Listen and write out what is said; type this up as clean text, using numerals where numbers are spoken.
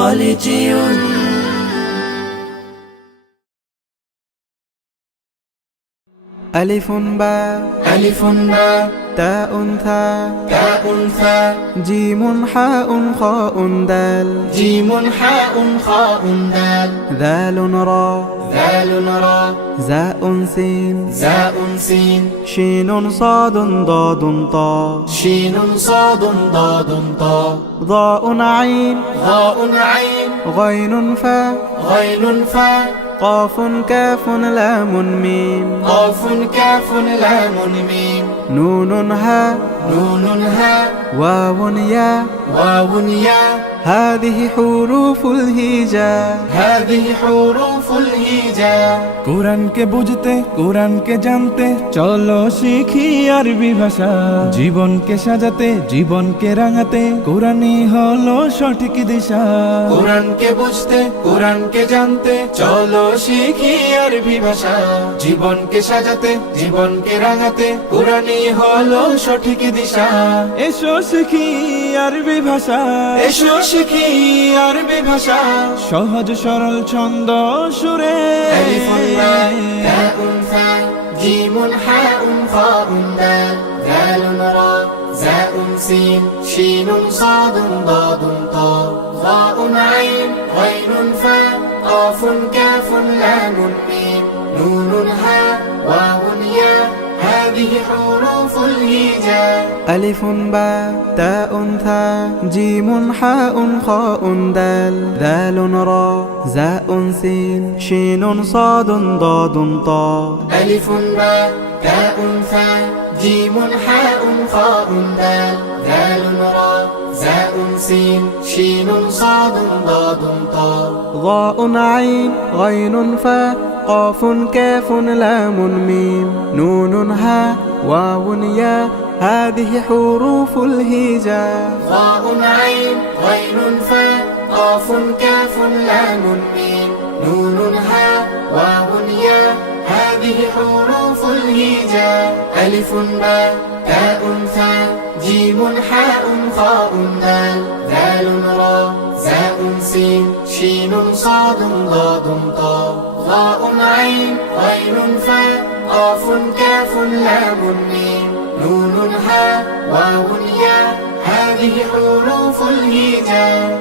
خالدي. ألف باء ألف باء تاء ثاء تاء ثاء جيم حاء خاء دال جيم حاء خاء دال ذال راء ذال راء زاء سين زاء سين شين صاد ضاد طاء شين صاد ضاد طاء ضاء عين ضاء عين غين فاء غين فاء قاف كاف لام ميم قاف كاف لام ميم نون هاء نون هاء واو ياء واو ياء هذه حروف الهجاء هذه حروف الهجاء কোরআনকে বুঝতে কোরআনকে জানতে চলো শিখি আরবি ভাষা জীবনকে সাজাতে জীবনকে রাঙাতে কোরআনই হলো সঠিক দিশা কোরআনকে বুঝতে কোরআনকে জানতে চলো শিখি আরবি ভাষা জীবনকে সাজাতে জীবনকে রাঙাতে কোরআনই হলো সঠিক দিশা এসো শিখি আরবি ভাষা এসো শিখি আরবি ভাষা সহজ সরল ছন্দ সুরে ألف باء تاء ثاء جيم حاء خاء دال ذال راء زاء سين شين صاد ضاد طاء ظاء عين غين فاء قاف كاف لام ميم نون هاء واو ياء هذه حروف الهجاء ألف باء تاء ثاء جيم حاء خاء دال ذال راء زاء سين شين صاد ضاد طاء ألف باء تاء ثاء جيم حاء خاء دال ذال راء زاء سين شين صاد ضاد طاء ضاء عين غين فاء قاف كاف لام ميم نون هاء واو ياء هذه حروف الهجاء ضاء عين غين فاء قاف كاف لام ميم نون هاء واو ياء هذه حروف الهجاء ألف باء تاء ثاء جيم حاء خاء دال ذال راء زاء سين شين صاد ضاد طاء ضاء عين غين فاء قاف كاف لام ميم نون هاء واو ياء هذه حروف الهجاء